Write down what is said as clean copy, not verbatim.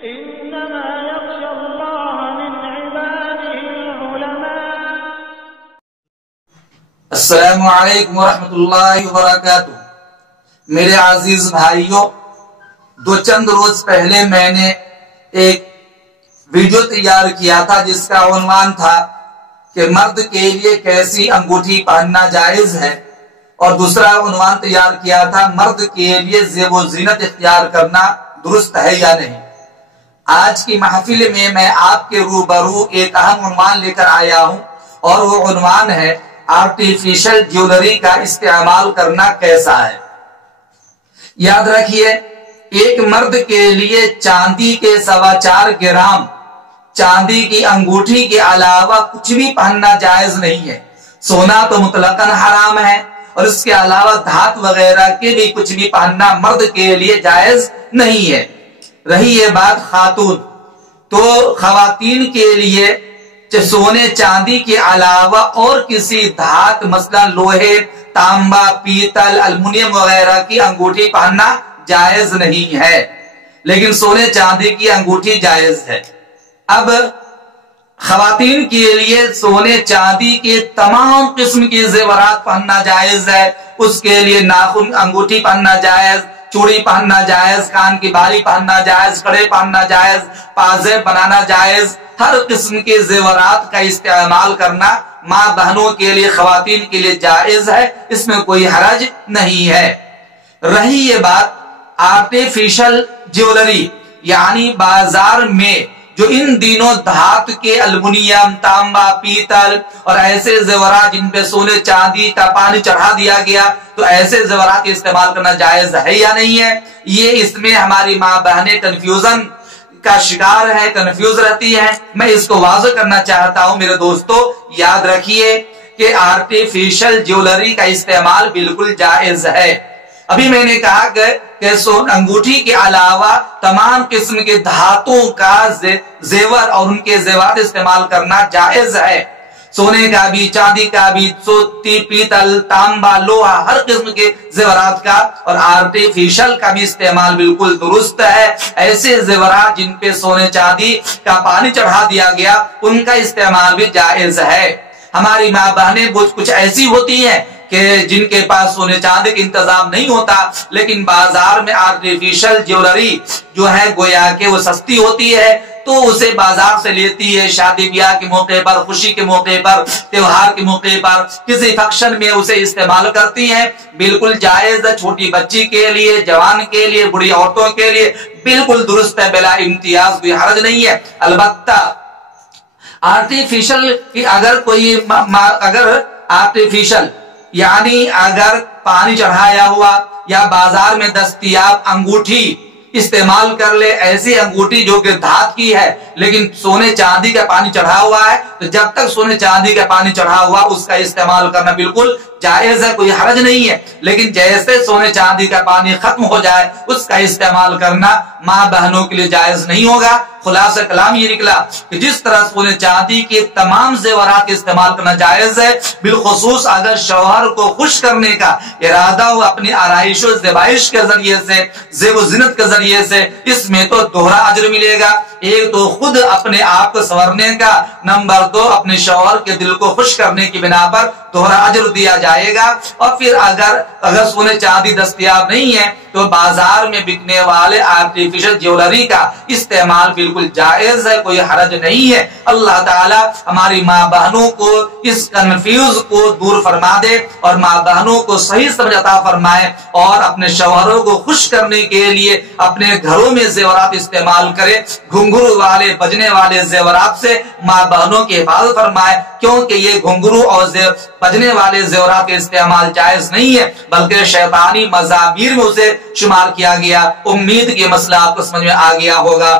إنما يخشى الله من عباده العلماء. السلام علیکم ورحمۃ اللہ وبرکاتہ. میرے عزیز بھائیوں، دو چند روز پہلے میں نے ایک ویڈیو تیار کیا تھا جس کا عنوان تھا کہ مرد کے لیے کیسی انگوٹھی پہننا جائز ہے، اور دوسرا عنوان تیار کیا تھا مرد کے لیے زیب و زینت اختیار کرنا درست ہے یا نہیں. آج کی محفل میں آپ کے روبرو ایک اہم عنوان لے کر آیا ہوں، اور وہ عنوان ہے آرٹیفیشل جیولری کا استعمال کرنا کیسا ہے. یاد رکھیے، ایک مرد کے لیے چاندی کے 4.25 گرام چاندی کی انگوٹھی کے علاوہ کچھ بھی پہننا جائز نہیں ہے. سونا تو مطلقاً حرام ہے، اور اس کے علاوہ دھات وغیرہ کے بھی کچھ بھی پہننا مرد کے لیے جائز نہیں ہے. رہی یہ بات خاتون، تو خواتین کے لیے سونے چاندی کے علاوہ اور کسی دھات مثلا لوہے، تانبا، پیتل، المونیم وغیرہ کی انگوٹھی پہننا جائز نہیں ہے، لیکن سونے چاندی کی انگوٹھی جائز ہے. اب خواتین کے لیے سونے چاندی کے تمام قسم کی زیورات پہننا جائز ہے. اس کے لیے ناخن انگوٹھی پہننا جائز، چوڑی پہننا جائز، کان کی بالی پہننا جائز، کڑے پہننا جائز، پازیب بنانا جائز. ہر قسم کے زیورات کا استعمال کرنا ماں بہنوں کے لیے، خواتین کے لیے جائز ہے، اس میں کوئی حرج نہیں ہے. رہی یہ بات آرٹیفیشل جیولری، یعنی بازار میں جو ان دنوں دھات کے المونیم، تانبا، پیتل اور ایسے زیورات جن پہ سونے چاندی کا پانی چڑھا دیا گیا، تو ایسے زیورات کا استعمال کرنا جائز ہے یا نہیں ہے. یہ اس میں ہماری ماں بہنیں کنفیوژن کا شکار ہے، کنفیوز رہتی ہیں. میں اس کو واضح کرنا چاہتا ہوں میرے دوستو. یاد رکھیے کہ آرٹیفیشل جیولری کا استعمال بالکل جائز ہے. ابھی میں نے کہا کہ انگوٹھی کے علاوہ تمام قسم کے دھاتوں کا زیور اور ان کے زیورات استعمال کرنا جائز ہے. سونے کا بھی، چاندی کا بھی، سوتی، پیتل، تانبا، لوہا، ہر قسم کے زیورات کا اور آرٹیفیشل کا بھی استعمال بالکل درست ہے. ایسے زیورات جن پہ سونے چاندی کا پانی چڑھا دیا گیا، ان کا استعمال بھی جائز ہے. ہماری ماں بہنیں کچھ ایسی ہوتی ہیں کہ جن کے پاس سونے چاندی کا انتظام نہیں ہوتا، لیکن بازار میں آرٹیفیشل جیولری جو ہے گویا کہ وہ سستی ہوتی ہے، تو اسے بازار سے لیتی ہے. شادی بیاہ کے موقع پر، خوشی کے موقع پر، تہوار کے موقع پر، کسی فنکشن میں اسے استعمال کرتی ہیں. بالکل جائز ہے، چھوٹی بچی کے لیے، جوان کے لیے، بڑی عورتوں کے لیے بالکل درست ہے، بلا امتیاز، کوئی حرج نہیں ہے. البتہ آرٹیفیشل کی اگر آرٹیفیشل یعنی اگر پانی چڑھایا ہوا یا بازار میں دستیاب انگوٹھی استعمال کر لے، ایسی انگوٹھی جو کہ دھات کی ہے لیکن سونے چاندی کا پانی چڑھا ہوا ہے، تو جب تک سونے چاندی کا پانی چڑھا ہوا اس کا استعمال کرنا بالکل جائز ہے، کوئی حرج نہیں ہے. لیکن جیسے سونے چاندی کا پانی ختم ہو جائے اس کا استعمال کرنا ماں بہنوں کے لیے جائز نہیں ہوگا. خلاصہ کلام یہ نکلا کہ جس طرح سونے چاندی کے تمام زیورات کا استعمال کرنا جائز ہے، بالخصوص اگر شوہر کو خوش کرنے کا ارادہ ہو اپنی آرائش و زیبائش کے ذریعے سے، زیب و زینت کے ذریعے سے، اس میں تو دوہرا اجر ملے گا. ایک تو خود اپنے آپ کو سنورنے کا، نمبر 2 اپنے شوہر کے دل کو خوش کرنے کی بنا پر دوہرا اجر دیا جائے گا. اور پھر اگر سونے چاندی دستیاب نہیں ہے تو بازار میں بکنے والے آرٹیفیشل جیولری کا استعمال بالکل جائز ہے، کوئی حرج نہیں ہے. اللہ تعالی ہماری ماں بہنوں کو اس کنفیوز کو دور فرما دے اور ماں بہنوں کو صحیح سمجھ عطا فرمائے، اور اپنے شوہروں کو خوش کرنے کے لیے اپنے گھروں میں زیورات استعمال کرے. گھنگرو والے، بجنے والے زیورات سے ماں بہنوں کی حفاظت فرمائے، کیونکہ یہ گھنگرو اور بجنے والے زیورات کے استعمال جائز نہیں ہے، بلکہ شیطانی مزامیر میں اسے شمار کیا گیا. امید کہ یہ مسئلہ آپ کو سمجھ میں آ گیا ہوگا.